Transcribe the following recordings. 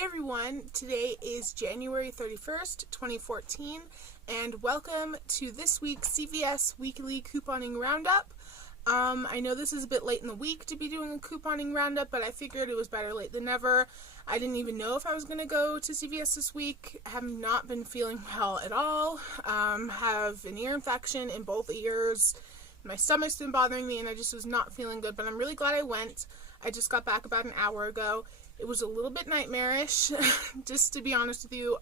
Hey everyone, today is January 31st, 2014, and welcome to this week's CVS Weekly Couponing Roundup. I know this is a bit late in the week to be doing a couponing roundup, but I figured it was better late than never. I didn't even know if I was going to go to CVS this week. I have not been feeling well at all. Have an ear infection in both ears. My stomach's been bothering me and I just was not feeling good, but I'm really glad I went. I just got back about an hour ago. It was a little bit nightmarish, just to be honest with you.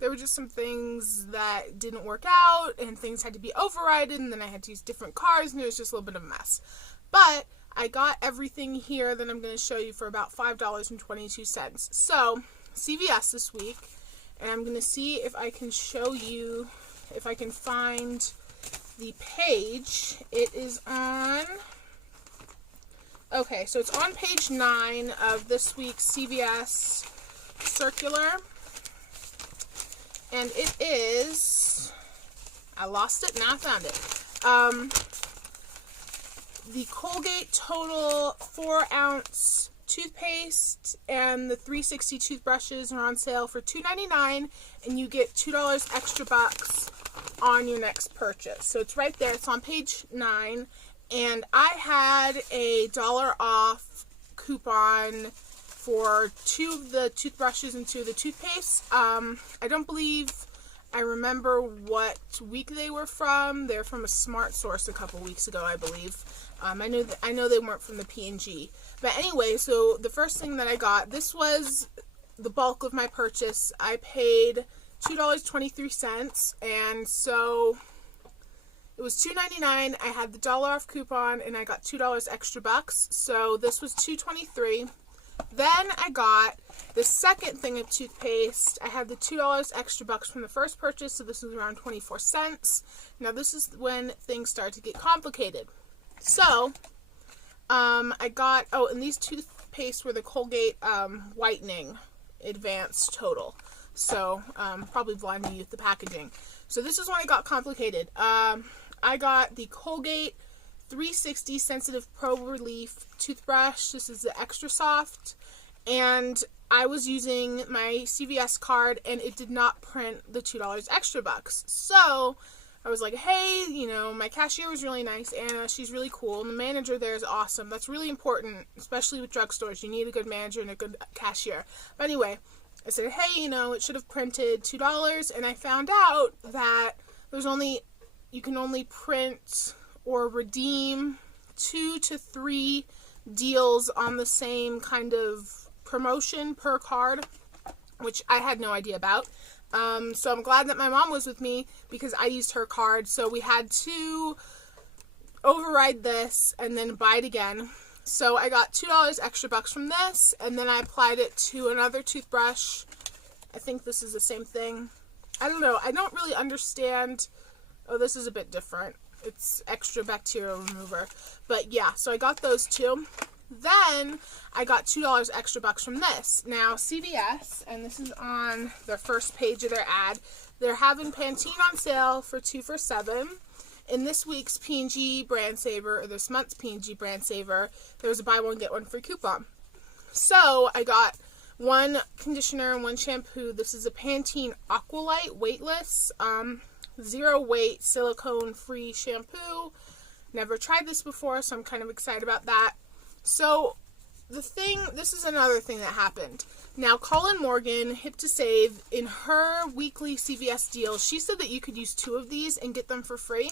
There were just some things that didn't work out, and things had to be overridden, and then I had to use different cards, and it was just a little bit of a mess. But I got everything here that I'm going to show you for about $5.22. So, CVS this week, and I'm going to see if I can show you, if I can find the page. It is on... Okay, so it's on page 9 of this week's CVS circular, and it is, I lost it, now I found it, the Colgate Total 4-ounce toothpaste and the 360 toothbrushes are on sale for $2.99, and you get $2 extra bucks on your next purchase. So it's right there, it's on page 9. And I had a $1 off coupon for 2 of the toothbrushes and 2 of the toothpaste. I don't believe I remember what week they were from. They're from a Smart Source a couple weeks ago, I believe. I know they weren't from the P&G. But anyway, so the first thing that I got, this was the bulk of my purchase. I paid $2.23, and so it was $2.99. I had the $1 off coupon, and I got $2 extra bucks. So this was $2.23. Then I got the second thing of toothpaste. I had the $2 extra bucks from the first purchase, so this was around 24 cents. Now this is when things start to get complicated. So I got, and these toothpaste were the Colgate Whitening Advanced Total. So probably blinding you with the packaging. So this is when it got complicated. I got the Colgate 360 Sensitive Pro Relief toothbrush. This is the extra soft, and I was using my CVS card, and it did not print the $2 extra bucks. So I was like, hey, my cashier was really nice, Anna. She's really cool, and the manager there is awesome. That's really important, especially with drugstores. You need a good manager and a good cashier. But anyway, I said, hey, it should have printed $2, and I found out that you can only print or redeem 2 to 3 deals on the same kind of promotion per card, which I had no idea about. So I'm glad that my mom was with me because I used her card, so we had to override this and then buy it again. So I got $2 extra bucks from this, and then I applied it to another toothbrush. I think this is the same thing. I don't know. I don't really understand. Oh, this is a bit different. It's extra bacterial remover. But yeah, so I got those 2. Then I got $2 extra bucks from this. Now, CVS, and this is on the first page of their ad, they're having Pantene on sale for 2 for $7. In this week's P&G Brand Saver, or this month's P&G Brand Saver, there was a buy one, get one free coupon. So I got 1 conditioner and 1 shampoo. This is a Pantene Aqualite weightless, 0 weight, silicone-free shampoo. Never tried this before, so I'm kind of excited about that. So this is another thing that happened. Now, Colin Morgan, Hip to Save, in her weekly CVS deal, she said that you could use 2 of these and get them for free.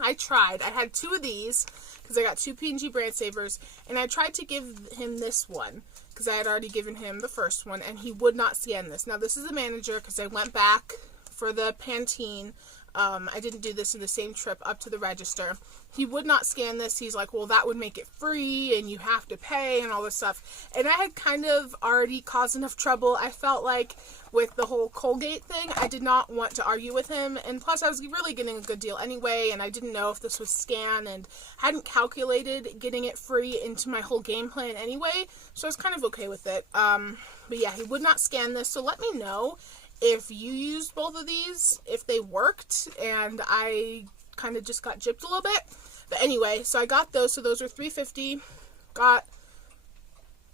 I tried. I had 2 of these because I got 2 P&G Brand Savers, and I tried to give him this one because I had already given him the first one, and he would not scan this. Now, this is the manager because I went back for the Pantene. I didn't do this in the same trip up to the register. He would not scan this. He's like, well, that would make it free, and you have to pay, and all this stuff. And I had kind of already caused enough trouble. I felt like with the whole Colgate thing, I did not want to argue with him. And plus, I was really getting a good deal anyway, and I didn't know if this was scan, and hadn't calculated getting it free into my whole game plan anyway. So I was kind of okay with it. But yeah, he would not scan this. So let me know if you used both of these, if they worked, and I kind of just got gypped a little bit. But anyway, so I got those. So those are $3.50. Got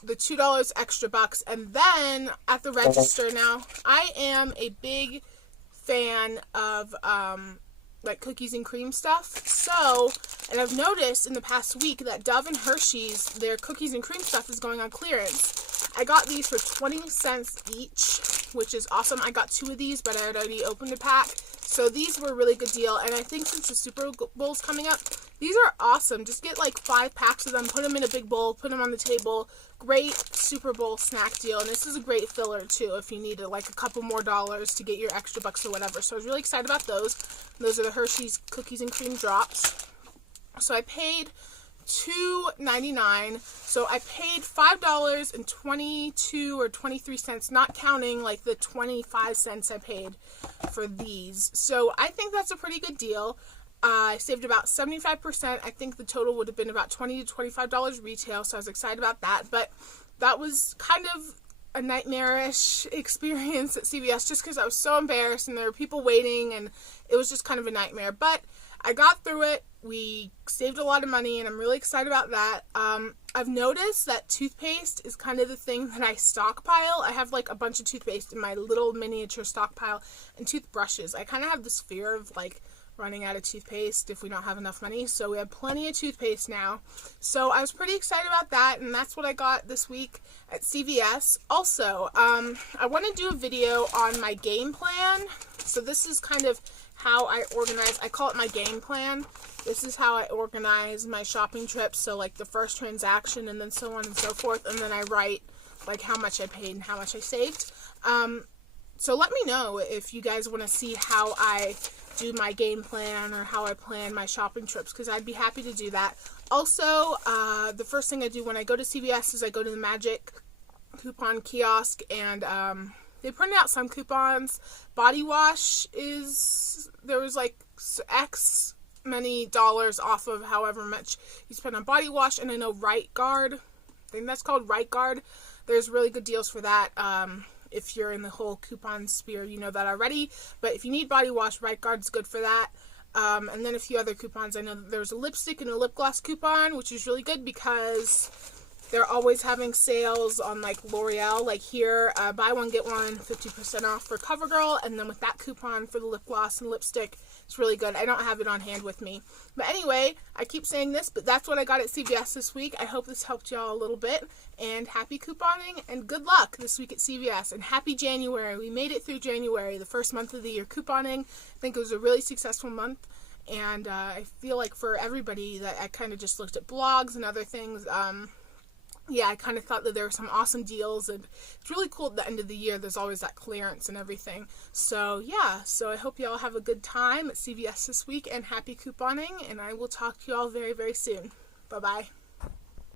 the $2 extra bucks. And then at the register now, I am a big fan of like cookies and cream stuff. So, and I've noticed in the past week that Dove and Hershey's, their cookies and cream stuff is going on clearance. I got these for 20 cents each, which is awesome. I got 2 of these, but I had already opened a pack. So these were a really good deal. And I think since the Super Bowl's coming up, these are awesome. Just get like 5 packs of them, put them in a big bowl, put them on the table. Great Super Bowl snack deal. And this is a great filler too if you needed like a couple more dollars to get your extra bucks or whatever. So I was really excited about those. Those are the Hershey's Cookies and Cream Drops. So I paid $2.99. So I paid $5.22 or 23 cents, not counting like the 25 cents I paid for these. So I think that's a pretty good deal. I saved about 75%. I think the total would have been about $20 to $25 retail, so I was excited about that. But that was kind of a nightmarish experience at CVS just because I was so embarrassed and there were people waiting and it was just kind of a nightmare. But I got through it. We saved a lot of money and I'm really excited about that. I've noticed that toothpaste is kind of the thing that I stockpile. I have like a bunch of toothpaste in my little miniature stockpile, and toothbrushes. I kind of have this fear of like running out of toothpaste if we don't have enough money. So we have plenty of toothpaste now. So I was pretty excited about that, and that's what I got this week at CVS. Also, I want to do a video on my game plan. So this is kind of how I organize. I call it my game plan. This is how I organize my shopping trips. So like the first transaction and then so on and so forth. And then I write like how much I paid and how much I saved. So let me know if you guys want to see how I do my game plan or how I plan my shopping trips, because I'd be happy to do that. Also, the first thing I do when I go to CVS is I go to the Magic coupon kiosk, and they printed out some coupons. Body wash there was like X many dollars off of however much you spend on body wash, and I know Right Guard, I think that's called Right Guard, there's really good deals for that. If you're in the whole coupon sphere, you know that already. But if you need body wash, Right Guard's good for that. And then a few other coupons. I know that there's a lipstick and a lip gloss coupon, which is really good because they're always having sales on like L'Oreal. Like here, buy one, get one, 50% off for CoverGirl. And then with that coupon for the lip gloss and lipstick, it's really good. I don't have it on hand with me. But anyway, I keep saying this, but that's what I got at CVS this week. I hope this helped y'all a little bit. And happy couponing and good luck this week at CVS. And happy January. We made it through January, the first month of the year couponing. I think it was a really successful month. And I feel like for everybody that I kind of just looked at blogs and other things. Yeah, I kind of thought that there were some awesome deals, and it's really cool at the end of the year. There's always that clearance and everything. So, yeah, so I hope y'all have a good time at CVS this week, and happy couponing, and I will talk to y'all very, very soon. Bye-bye.